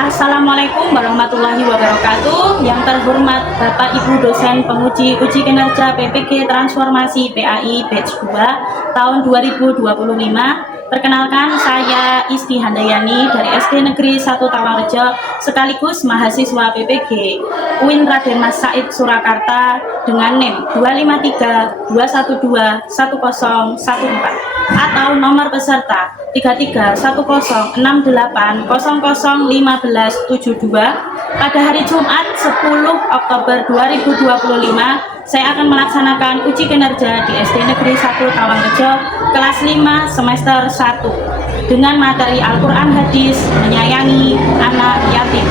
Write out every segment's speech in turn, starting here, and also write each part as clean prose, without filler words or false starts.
Assalamualaikum warahmatullahi wabarakatuh. Yang terhormat Bapak Ibu dosen penguji uji kinerja PPG Transformasi PAI Batch 2 tahun 2025. Perkenalkan, saya Isti Handayani dari SD Negeri 1 Tawangrejo sekaligus mahasiswa PPG UIN Raden Mas Said Surakarta dengan NIM 25321210114 atau nomor peserta 331068001572. Pada hari Jumat 10 Oktober 2025 saya akan melaksanakan uji kinerja di SD Negeri 1 Tawangrejo kelas 5 semester 1 dengan materi Al-Quran Hadis menyayangi anak yatim.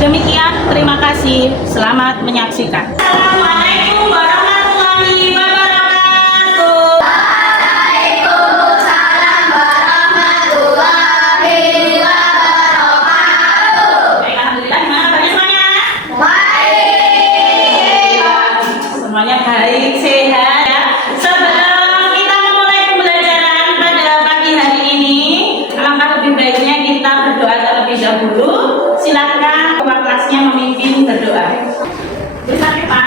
Demikian, terima kasih, selamat menyaksikan. Assalamualaikum warahmatullahi wabarakatuh. Waalaikumsalam warahmatullahi wabarakatuh. Baik, alhamdulillah. Gimana kabarnya semuanya? Baik. Semuanya baik, sehat ya. Sebelum kita memulai pembelajaran pada pagi hari ini, alangkah lebih baiknya kita berdoa terlebih dahulu. Silakan ketua kelasnya memimpin berdoa. Bisa Pak?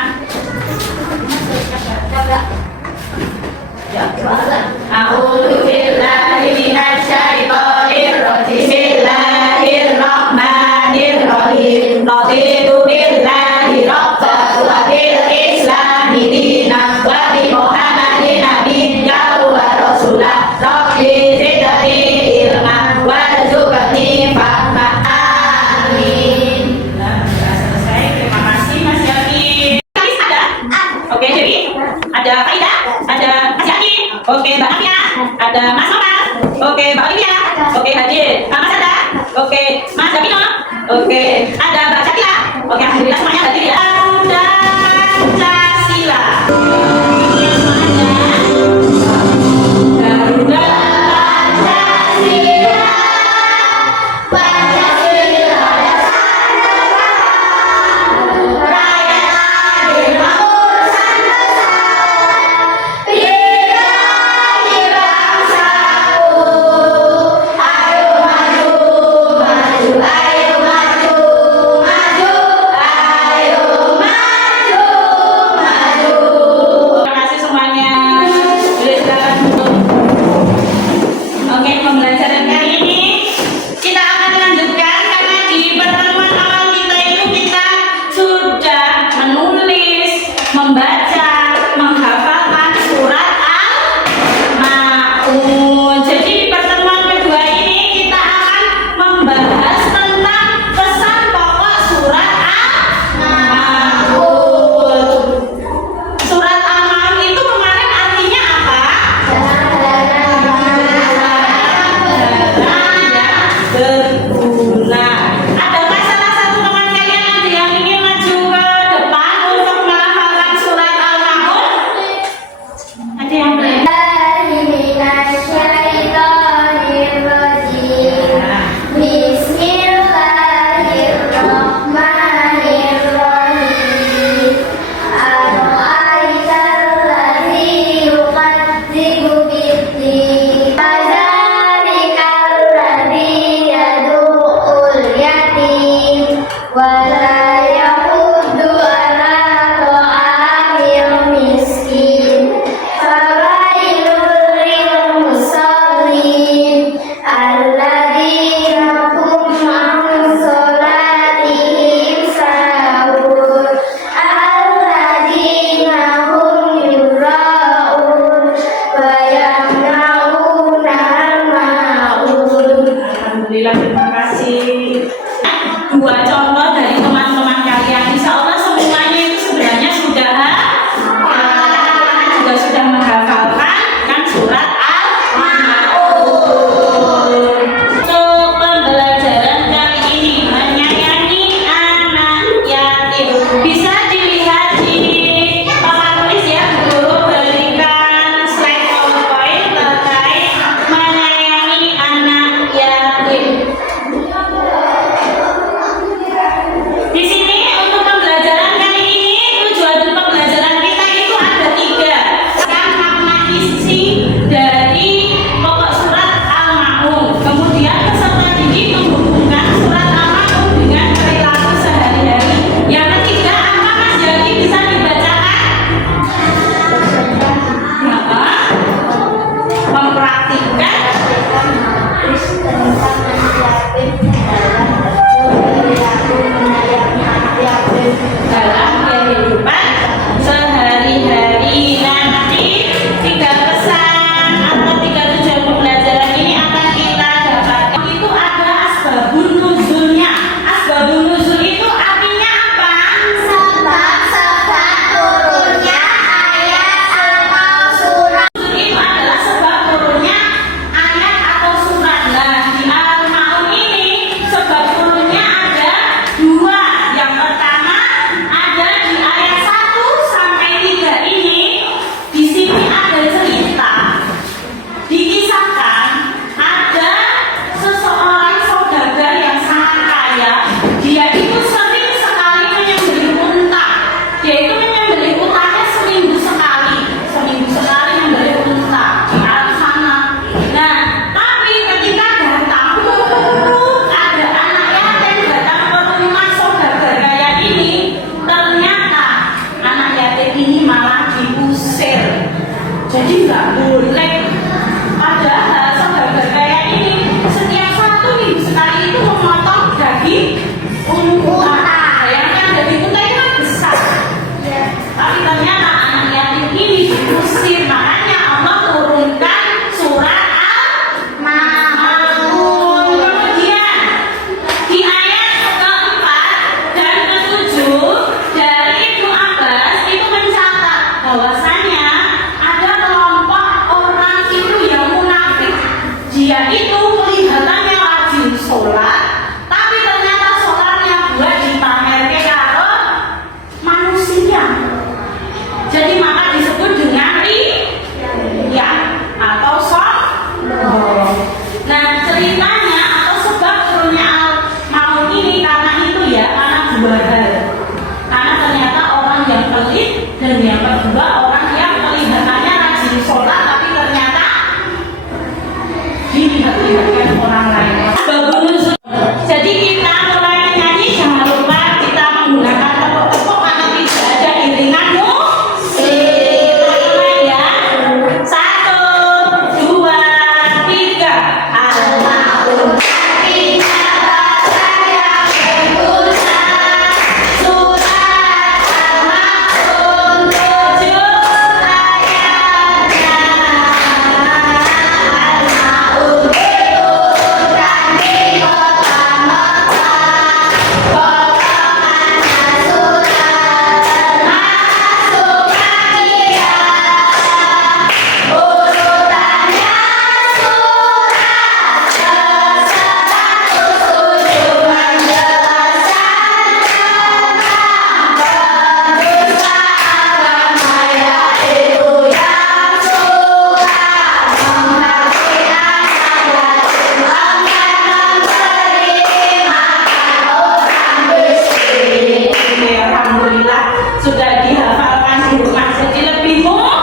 A'udzu billahi minasy syaithanir rajim. Bismillahirrahmanirrahim. Raditu billahi rabban wa bil islami dinan wa bi Muhammadin nabiyyan wa rasulan. Rabbi zidni ilman warzuqni fahma. Amin. Nah, sudah selesai. Terima kasih Mas Yakin. Ada? Oke, jadi ada Faida, ada Mas Yakin. Oke, Mbak Afia. Ada Mas Omar. Oke, Mbak Olivia. Oke, hadir. Mas Ada. Oke, Mas Davino. Oke, ada Mbak Syakila. Oke, alhamdulillah semuanya hadir ya. Pancasila. Garuda Pancasila, Pancasila rakyat adil makmur santosa, bidadari bangsaku. Ayo maju, maju, ayo maju, maju, ayo maju. Dia itu kelihatannya rajin sholat, tapi ternyata sholatnya buat dipamerke karo manusia. Jadi maka disebut dengan riya atau sombong. Nah, ceritanya atau sebab turunnya al-maun ini karena itu ya, karena dua hal. Karena ternyata orang yang pelit, dan yang kedua orang yang kelihatannya rajin sholat tapi ternyata dilihat-lihatkan orang lain. Jadi kita mulai menyanyi, jangan lupa kita menggunakan tepuk-tepuk karena tidak ada iringan musik. Mulai ya, 1, 2, 3. Al-maun artinya bahasa yang berguna. Surat Al-maun 7 ayatnya. Al-maun diturunkan di kota Mekah. Potongannya surat termasuk Makiyah. Urutannya surat ke-107 menjelaskan tentang penusta agama, yaitu yang suka menghakimi ayat, enggan memberi makan orang miskin. Alhamdulillah sudah dihafalkan di rumah, jadi lebih mudah.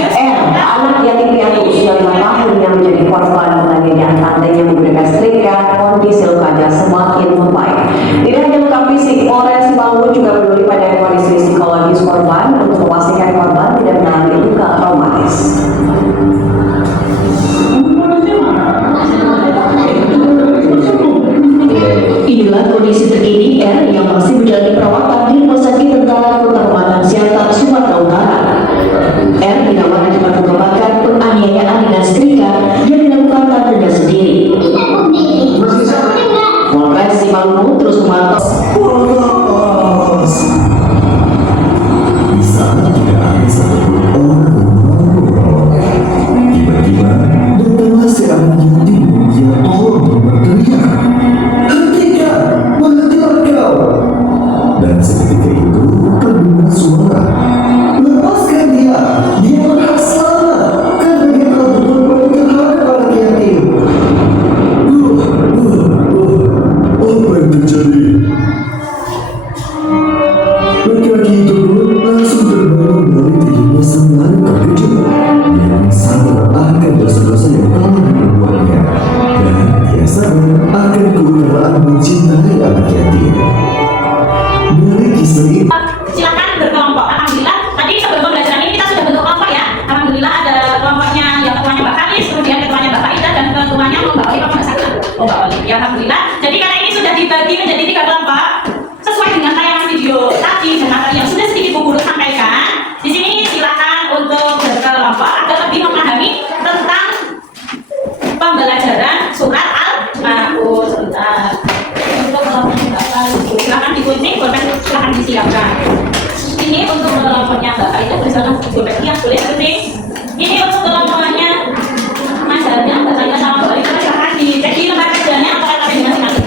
Semangat, Anak yatim piatu usia 5 tahun yang menjadi korban penganiayaan tantenya menggunakan setrika, kondisi lukanya semakin membaik. Tidak hanya luka fisik, Polres Simalungun juga peduli pada kondisi psikologis korban untuk memastikan korban tidak mengalami luka traumatis. Inilah kondisi terkini R yang masih menjalani perawatan di Rumah Sakit Tentara Kehormatan Siantar, Sumatera Utara. R dirawat akibat mengembangkan penganiayaan dengan setrika yang dilakukan tantenya sendiri. Polres Simalungun terus memantau. Di sana tidak ada satupun orang yang mau menolong. Tiba-tiba datanglah seorang yatim yang tolong berteriak, "Hentikan! Menghentikan kau!" Dan seketika itu terdengar suara, "Lepaskan dia! Dia berhak selamat! Karena dia telah berkorban terhadap anak yatim." Apa yang terjadi? Laki-laki itu pun langsung terbangun dari tidurnya sembari terkejut. Dia sadar akan dosa-dosa yang telah diperbuatnya, dan dia sadar akan keutamaan mencintai anak yatim. Dari kisah ini, Silakan berkelompok. Alhamdulillah tadi sebelum pembelajaran ini kita sudah bentuk kelompok ya. Alhamdulillah ada kelompoknya yang ketuanya Mbak Kalis, kemudian ketuanya Mbak Faida, dan ketuanya Mbak Oli, Mbak Sakla. Mbak Oli. Ya alhamdulillah. Jadi karena ini sudah dibagi menjadi 3 kelompok sesuai dengan tayangan video tadi dan materi yang sudah sedikit Bu Guru sampaikan. Di sini silakan untuk berkelompok agar lebih memahami tentang pembelajaran surat Al-Maun. Sebentar. Untuk kelompoknya Mbak Kalis, silakan dikunci, silakan disiapkan. Ini untuk kelompoknya Mbak Aida, silakan dikunci, boleh dikunci. Ini untuk kelompoknya Mas Harnya, Mbak Aida sama Mbak Aida, silakan dicek di lembar kerjanya apakah kalian masing-masing.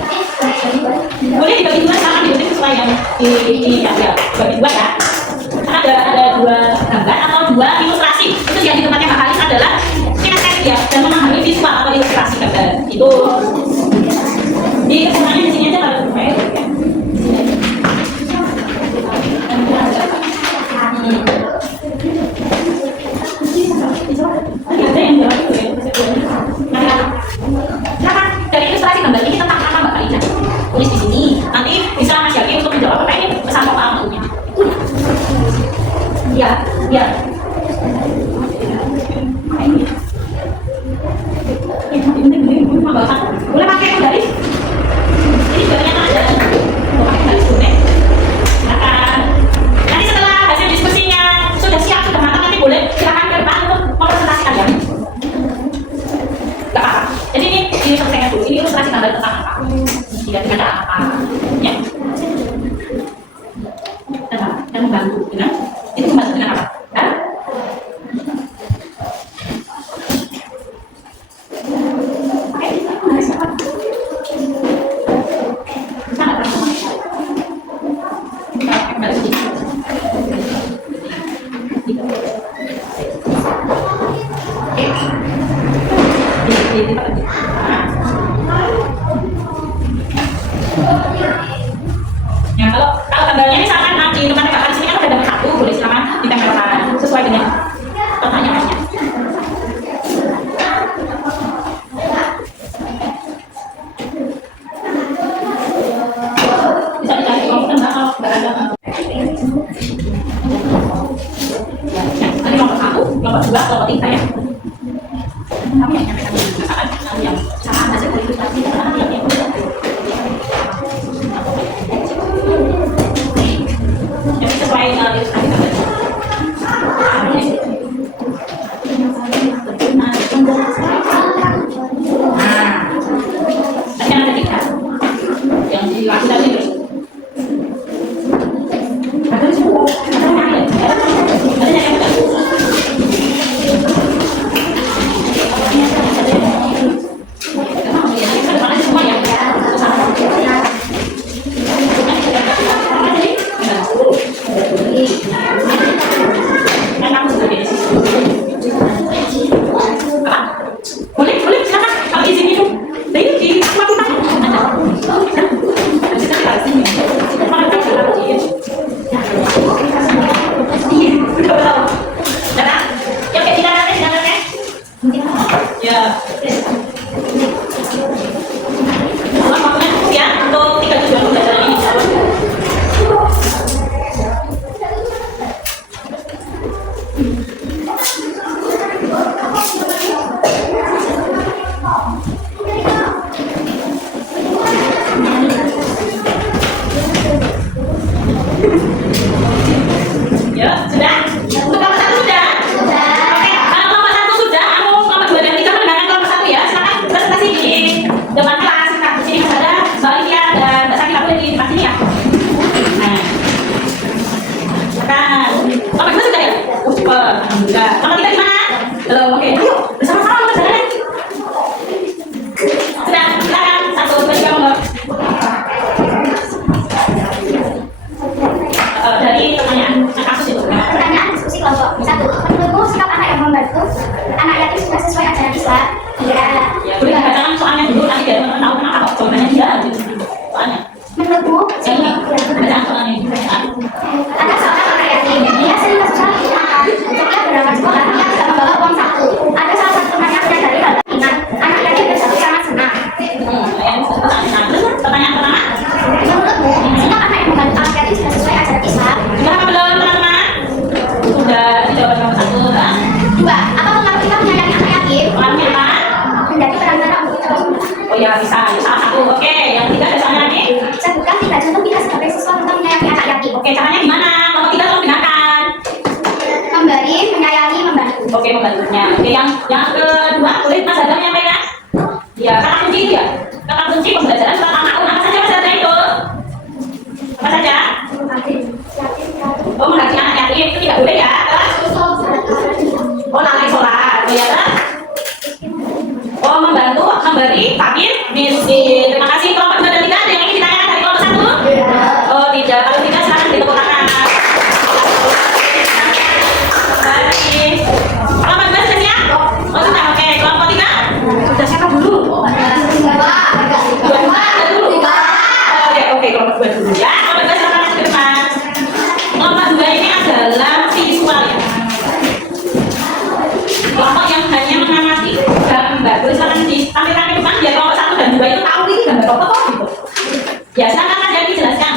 Boleh dibagi dua, silakan dikunci sesuai yang bagi dua ya. Karena ada 2 gambar atau 2 ilustrasi. Itu yang di tempatnya Mbak Kalis adalah kinesis ya, dan memahami visual atau ilustrasi gambar. Itu di kesemuanya di sini aja kalau baik ya. Ada yang jawab itu ya. Silakan dari ilustrasi gambar ini tentang apa Mbak Kalis? Tulis di sini. Nanti bisa Mas Yaki untuk menjawab apa ini pesan pokok ilmunya. Iya, iya. Ini Ya, kalau tanggalnya misalkan di depan tembakan sini kan ada satu, boleh silakan ditempelkan sesuai dengan pertanyaannya. Bisa dicari komputer nggak kalau nggak ada. Nanti nomor 1, nomor 2, nomor 3 ya. Kamu yang nyampaikan misalkan kamu yang sama aja boleh ikut lagi. Jadi sesuai ilustrasi tadi. Tadi ada 3 yang dilakukan terus. Ada semua. Ada yang boleh silakan kalau izin itu. Ini di lakukan. Ya. Ya, untuk 3 tujuan pembelajaran ini. Ya, sudah? Untuk kelompok 1 sudah? Oke, kalau kelompok 1 sudah, aku kelompok 2 dan 3 mendengarkan kelompok 1 ya. Silakan presentasi di depan kelas. Di sini ada Mbak Lydia dan Mbak Sakina boleh di depan sini ya. Nah, silakan. Kelompok 2 sudah ya? Super, alhamdulillah. Kelompok 3 gimana? Belum, oke. Ayo, bersama-sama mengerjakannya. Sudah, silakan. 1, 2, 3, monggo. Dari pertanyaan kasus itu. Pertanyaan diskusi kelompok. 1. Menurutmu sikap anak yang membantu anak yatim sudah sesuai ajaran Islam? Iya. Ya, boleh dibacakan soalnya dulu nanti biar teman-teman tahu kenapa kok jawabannya dia gitu. Soalnya. Menurutmu Bacaan soalnya. ada seorang anak yatim. Dia sering kesusahan untuk makan. Untuk dia berangkat sekolah, dia tidak membawa uang saku. Ada salah satu teman yang menyadari hal iman. Anak yatim tersebut sangat senang. Pertanyaan pertama. Menurutmu sikap anak yang membantu anak yatim sudah sesuai ajaran Islam? Sudah apa belum teman-teman? Sudah dijawab nomor 1. 2. Apa pengaruh kita menyayangi anak yatim? Orangnya apa? Menjadi benar-benar untuk kita semua. Oh ya bisa, salah 1. Oke, yang 3 ada soalnya lagi. Sebutkan 3 contoh kita sebagai siswa tentang menyayangi anak yatim. Oke, caranya gimana? Nomor 3 tolong dengarkan. Memberi, menyayangi, membantu. Oke, membantunya. Oke, yang kedua boleh Mas Adam menyampaikan? Ya, kata kunci itu ya. Kata kunci pembelajaran surat Al-Maun apa saja Mas Adam itu? Apa saja? Oh, menggaji anak yatim itu tidak boleh ya. Terus? Oh, lalai sholat. Oh ya, terus? Oh, membantu, memberi, fakir, miskin. Terima kasih. Kelompok 2 dan 3 ada yang ingin ditanyakan dari kelompok 1? Oh, tidak. Kalau tidak, silakan ditepuk tangan. Baik. Kelompok 2 sudah siap? Oh, sudah. Oke. Kelompok 3? Sudah siapa dulu? Dua dulu. Oke, kelompok 2 dulu ya. Kelompok 2 silakan masuk ke depan. Kelompok 2 ini adalah visual ya. Kelompok yang hanya mengamati gambar. Boleh silakan ditampilkan ke depan biar kelompok 1 dan 2 itu tahu ini gambar apa gitu. Ya, silakan Mas Jadi jelaskan.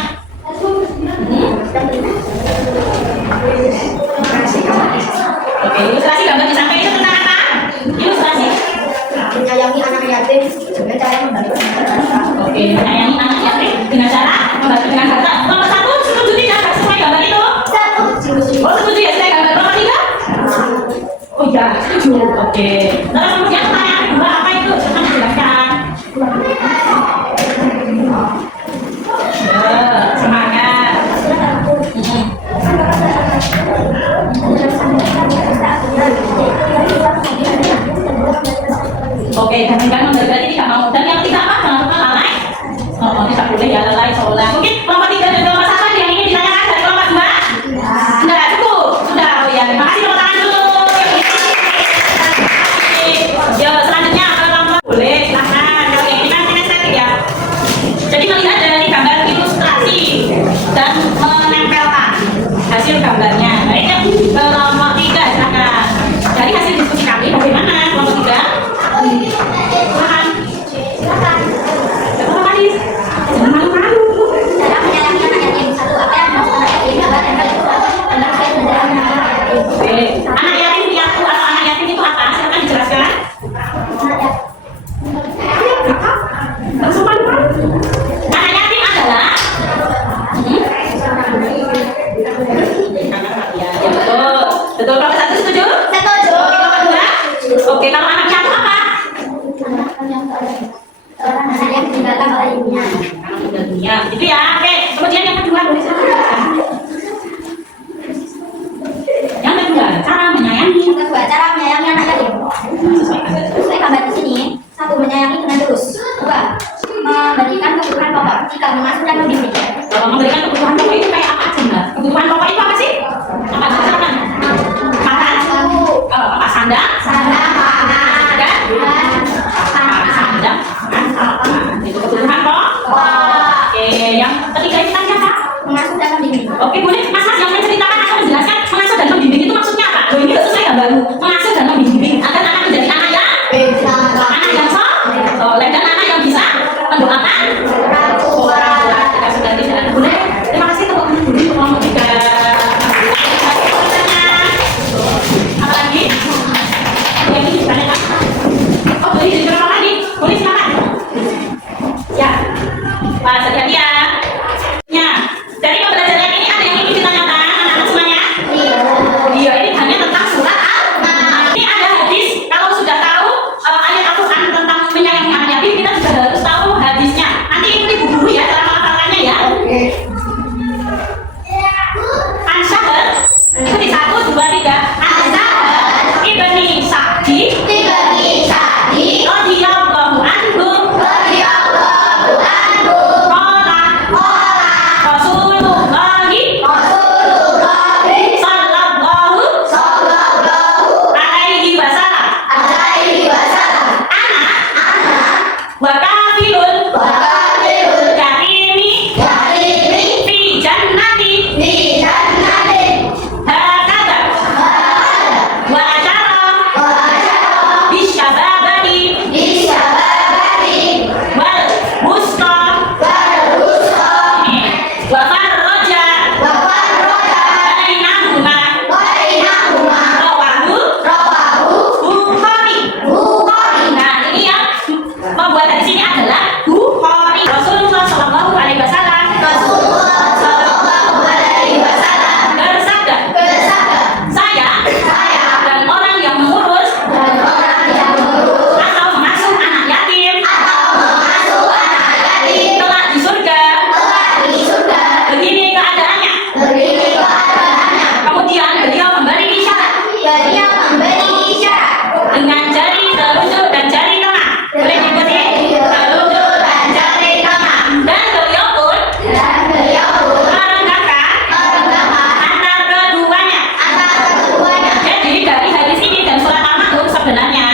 Oke, ilustrasi gambar disampaikan itu tentang apa? Ilustrasi. Menyayangi anak yatim dengan cara membantu. Oke, menyayangi anak yatim dengan cara membantu dengan harta. Nomor 1 setuju tidak sesuai gambar itu? Oh, setuju ya sesuai gambar. Nomor 3? Oh iya, setuju. Oke. Lalu kemudian pertanyaan kedua apa itu? Coba dijelaskan. Semangat. Oke, dan tidak memberi tidak mau. Dan yang ketiga apa? Jangan lupa lalai. Oh, tidak boleh ya lalai sholat. Mungkin kelompok 3 dan kelompok 1 yang ingin ditanyakan dari kelompok 2? Sudah cukup. Sudah. Oh ya, terima kasih. Tepuk tangan dulu. Sandang pangan. Dan sandang pangan. Itu kebutuhan Oke, yang ketiga ini tadi apa? Mengasuh dan membimbing. Oke, boleh Mas yang menceritakan atau menjelaskan mengasuh dan membimbing itu maksudnya apa? Loh, ini sesuai gambarmu. Mengasuh dan membimbing agar anak menjadi anak yang soleh dan anak yang bisa mendoakan orang tua. Kita sudah tidak boleh. Terima kasih teman-teman guru kelompok 3. Apa lagi? Yang ini ditanyakan. Oh, boleh diceritakan lagi? Boleh silakan. Ya, Pak, hati-hati ya. Ya, dari pembelajaran ini ada yang ingin ditanyakan anak-anak semuanya? Iya, ini hanya tentang surat Al-Baqarah. Ini ada hadis. Kalau sudah tahu ayat Al-Quran tentang menyayangi anak yatim, kita juga harus tahu hadisnya. Nanti ikuti buku ya, cara menghafalkannya ya. An-Syahr, ikuti 1, 2, 3. An-Syahr ibni Sa'di radhiyallahu anhu qala Rasulullahi sallallahu alaihi wasallam ana wa kafilul yatimi fi jannati hakadha wa asyara bisyababati wal wusta wa farraja bainahuma rawahu Bukhari. Nah, ini yang membuat hadis ini adalah Bukhari. Rasulullah Shallallahu Alaihi Wasallam bersabda, saya dan orang yang mengurus atau mengasuh anak yatim telah di surga. Begini keadaannya. Kemudian beliau memberi isyarat dengan jari telunjuk dan jari tengah. Boleh diikuti? Telunjuk dan jari tengah. Dan beliau pun merendahkan antar keduanya. Jadi dari hadis ini dan surat Al-Ma'un sebenarnya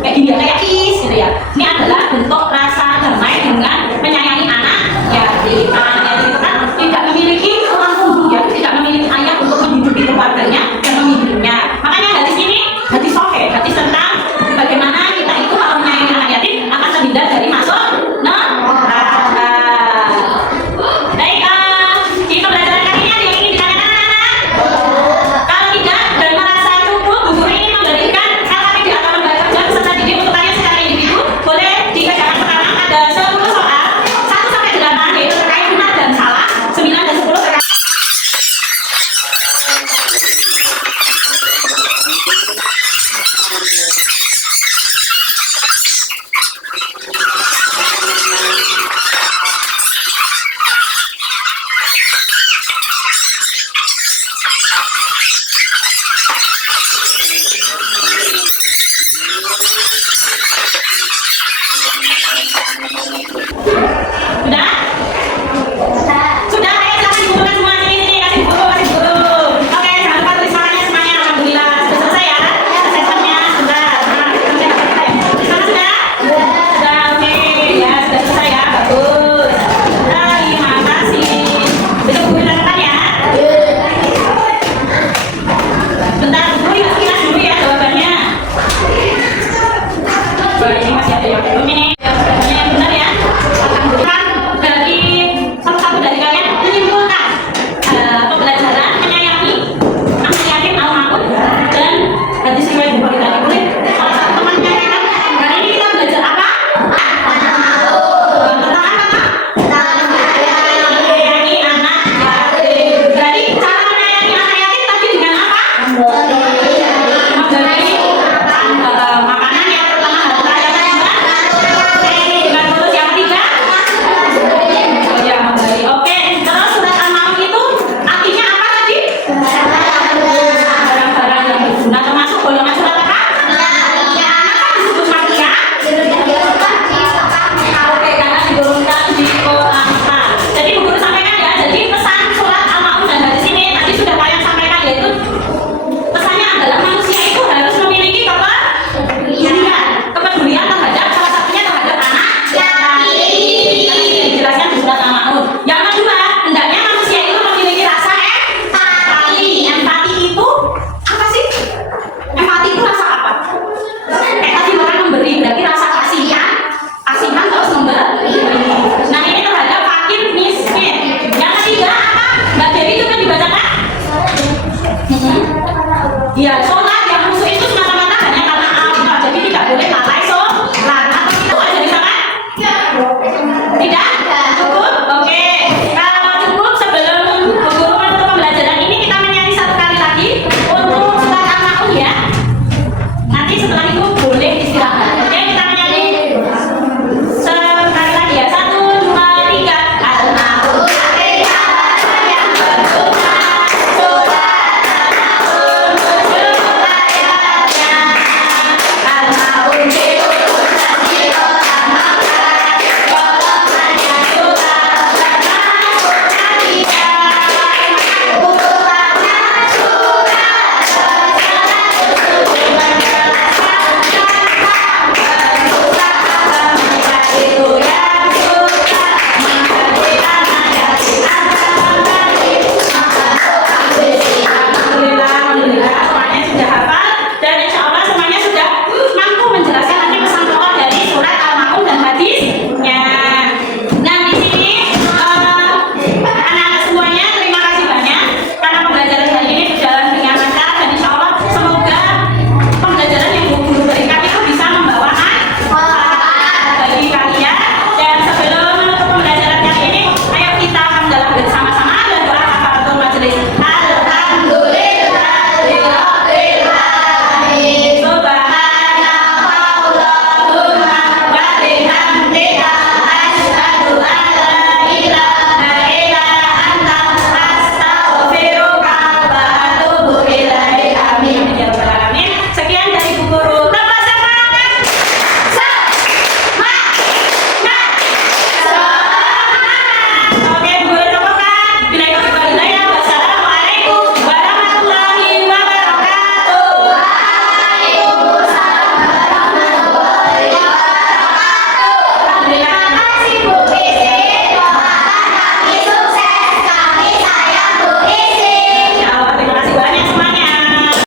kayak gini ya, kayak kis gitu ya. Ini adalah bentuk rasa damai dengan menyayangi anak yatim. Anak yatim itu kan tidak memiliki orang tua ya, tidak memiliki ayah untuk menghidupi keluarganya dan membimbingnya. Makanya hadis ini hadis sahih, hadis tentang bagaimana kita itu kalau menyayangi anak yatim akan terhindar dari masuk neraka. Baik, di pembelajaran kali ini ada yang ingin ditanyakan anak-anak? Kalau tidak dan merasa cukup, Bu Guru ini memberikan LKPD atau lembaga kerja peserta didik untuk kalian secara individu. Boleh dikerjakan sekarang, ada 10 soal 1 sampai 8 yaitu terkait benar dan salah, 9 dan 10 terkait Thank you.